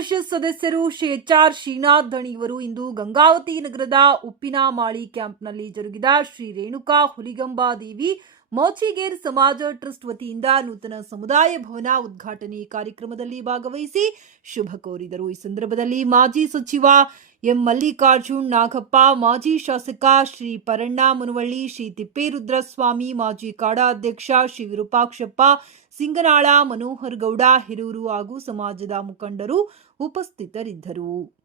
ಪರಿಷತ್ ಸದಸ್ಯರು ಶ್ರೀ ಎಚ್.ಆರ್. ಶ್ರೀನಾಥ್ ಧಣಿ ಇವರು ಇಂದು ಗಂಗಾವತಿ ನಗರದ ಉಪ್ಪಿನಮಾಳಿ ಕ್ಯಾಂಪ್ನಲ್ಲಿ ಜರುಗಿದ ಶ್ರೀ ರೇಣುಕಾ ಹುಲಿಗಂಬಾದೇವಿ ಮೋಚಿಗೇರ್ ಸಮಾಜ ಟ್ರಸ್ಟ್ ವತಿಯಿಂದ ನೂತನ ಸಮುದಾಯ ಭವನ ಉದ್ಘಾಟನೆ ಕಾರ್ಯಕ್ರಮದಲ್ಲಿ ಭಾಗವಹಿಸಿ ಶುಭ ಕೋರಿದರು. ಈ ಸಂದರ್ಭದಲ್ಲಿ ಮಾಜಿ ಸಚಿವ ಎಂ. ಮಲ್ಲಿಕಾರ್ಜುನ್ ನಾಗಪ್ಪ, ಮಾಜಿ ಶಾಸಕ ಶ್ರೀ ಪರಣ್ಣ ಮುನವಳ್ಳಿ, ಶ್ರೀ ತಿಪ್ಪೇರುದ್ರಸ್ವಾಮಿ, ಮಾಜಿ ಕಾಡಾ ಅಧ್ಯಕ್ಷ ಶ್ರೀ ವಿರೂಪಾಕ್ಷಪ್ಪ ಸಿಂಗನಾಳ, ಮನೋಹರ್ ಗೌಡ ಹಿರೂರು ಹಾಗೂ ಸಮಾಜದ ಮುಖಂಡರು ಉಪಸ್ಥಿತರಿದ್ದರು.